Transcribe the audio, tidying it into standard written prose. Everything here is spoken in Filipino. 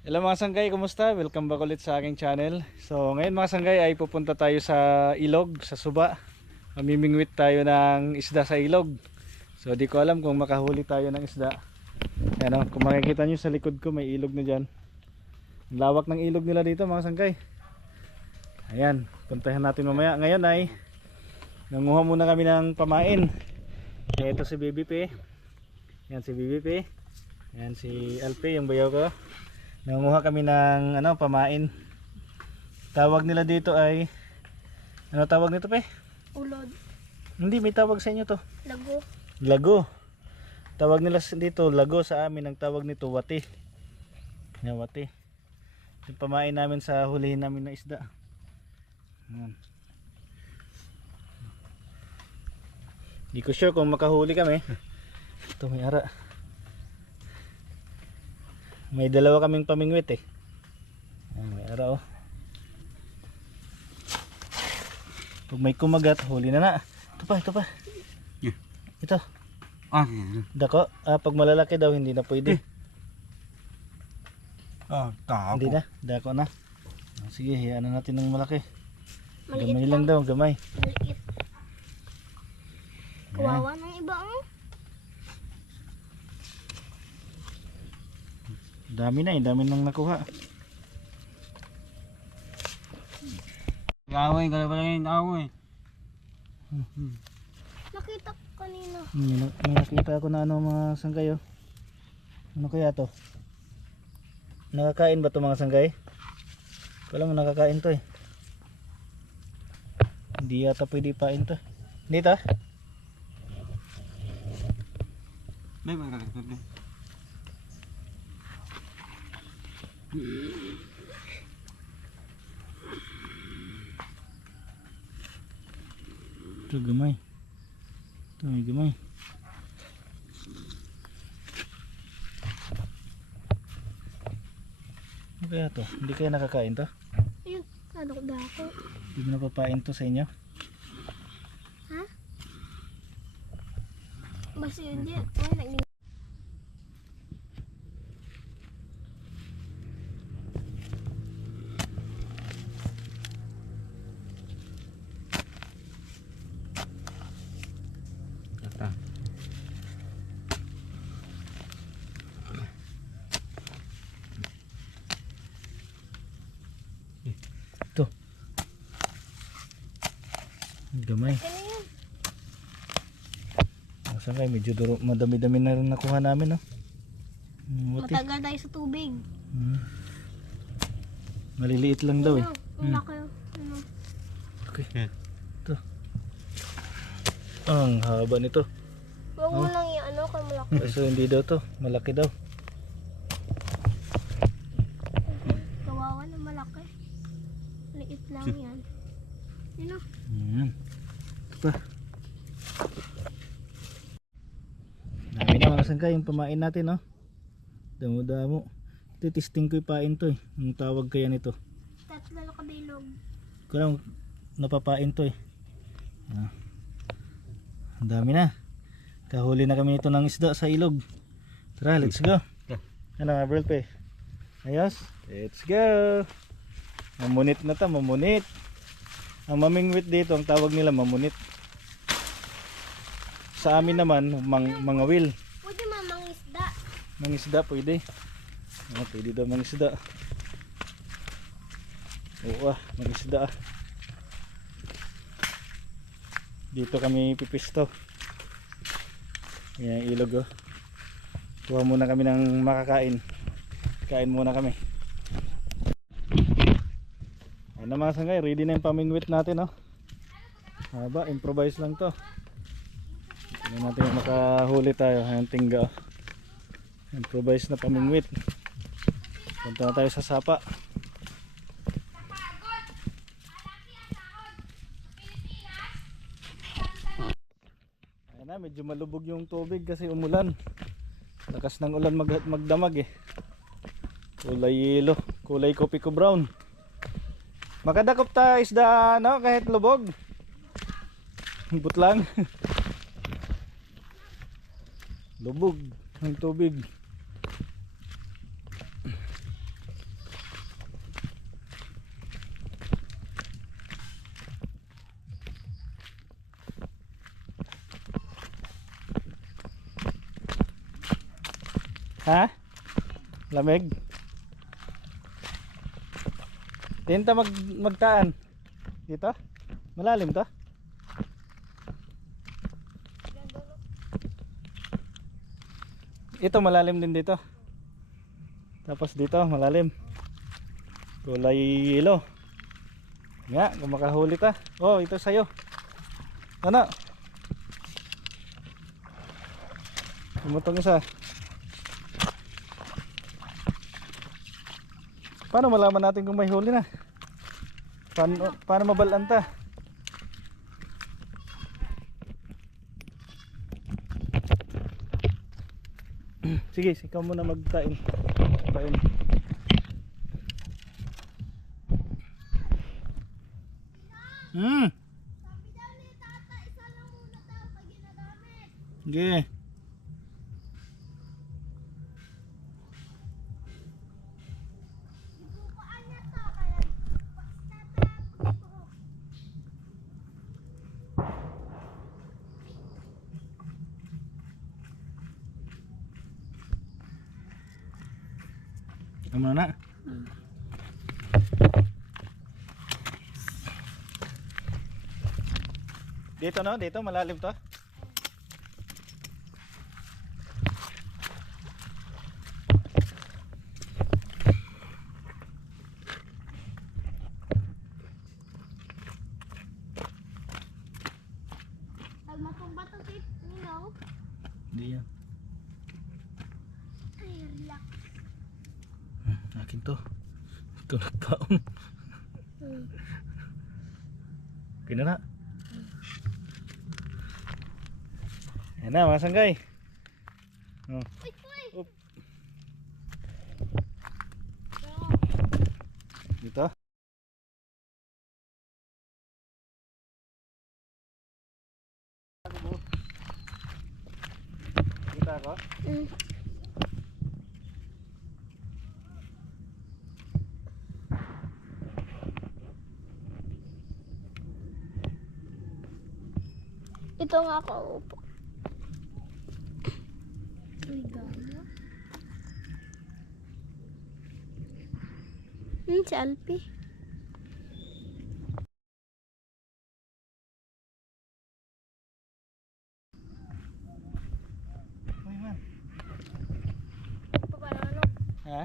Hello mga sanggay, kumusta? Welcome back ulit sa aking channel. So ngayon mga sanggay ay pupunta tayo sa ilog, sa Suba. Mamimingwit tayo ng isda sa ilog. So di ko alam kung makahuli tayo ng isda. Ayan o, kung makikita nyo sa likod ko may ilog na dyan. Ang lawak ng ilog nila dito mga sanggay. Ayan, puntahan natin mamaya. Ngayon ay nanguha muna kami ng pamain. Ito si BBP. Ayan si BBP. Ayan si LP, yung bayaw ko. Nanguha kami ng pamain. Tawag nila dito ay ano tawag nito pe? Ulod. Hindi, may tawag sa inyo to. Lago. Lago. Tawag nila dito lago, sa amin ang tawag nito wati. Yan, wati. Yung pamain namin sa hulihin namin na isda. Yan. Hindi ko sure kung makahuli kami. Ito may ara. May dalawa kaming pamingwit eh. Ayan, may ara oh. Pag may kumagat, huli na na. Ito pa, ito pa. Yeah. Ito. Dako. Pag malalaki daw hindi na pwede. Tako. Hindi na, dako na. Sige, hayaan na natin ng malaki. Maliit Gamay lang daw, gamay. Maliit. Kawawa ng iba oh. Dami na eh, dami nang nakuha. Gawin ka pala yung tao eh. Nakita ko kanina. May nakita ako na mga sanggay oh. Ano kaya to? Nakakain ba to mga sanggay? Wala mo nakakain to eh. Hindi yata pwede ipain to. Hindi ta? May magkakita. Ito gamay. Ito may gamay. Ano kaya to? Hindi kaya nakakain to? Ayun, nadako-dako. Hindi mo napapain to sa inyo? Ha? Basta yun din. Ay, naging... Ito. Gamay. Ano yan? Saan kayo? Medyo madami-dami na rin nakuha namin, no? Buti. Matagal tayo sa tubig. Maliliit lang daw eh. Ano? Wala kayo. Ano? Okay. Ito. Ang haba nito. Huwag mo lang yung ano kung malaki. So hindi daw to. Malaki daw. Kawawa na malaki. Liit lang yan. Yun o. Ito pa. Dami na mga sangka yung pamain natin, no? Damo-damo. Ito testing ko ipain to eh. Ang tawag kaya nito. Tatlo na kabilog. Kaya napapain to eh. Ang dami na. Kahuli na kami nito ng isda sa ilog. Tara, let's go. Ano nga bro pe? Ayos. Let's go. Mamunit na ta, mamunit. Ang mamingwit dito, ang tawag nila mamunit. Sa amin naman, mangawil. Pwede mamang isda. Mangisda pwede. Pwede daw mangisda. Oo mangisda. Dito kami pipisto. Yan ang ilog oh. Kuha muna kami ng makakain. Kain muna kami. Ano mga sanggay, ready na yung pamingwit natin oh. Haba, improvise lang to. Hindi natin makahuli tayo. Ayan tingga oh. Improvise na pamingwit. Punta na tayo sa sapa. Ayan na, medyo malubog yung tubig kasi umulan. Lakas ng ulan magdamag eh. Kulay yelo, kulay kopi ko brown. Makadakop ta isda no kahit lubog. Butlang. Lubog ng tubig. Ha? Lamig? Tinta magtaan. Dito? Malalim to? Ito malalim din dito. Tapos dito malalim. Kulay yelo. Nga, kung makahuli ta. Oh, ito sa'yo. Ano? Umutong isa. Paano malaman natin kung may huli na? Paano mabalanta? Sige, ikaw muna magtain. Tain. Sabi daw ni tata, isa lang muna daw pag ginagamit. Sige. Ibukaan niya to, kaya tata, Ano na? Dito no? Dito malalim to? pag matumba to tip, nino. Hindi yan. Ay, relax. Akin to. Ito nagpaon. Kina na. Ayan na mga sanggay. Oh. Uy, uy. Oop. Dito. Kita ako. Ito nga ako upo. Uy, gano. Si Alpi. Uy man. Paano? Ha?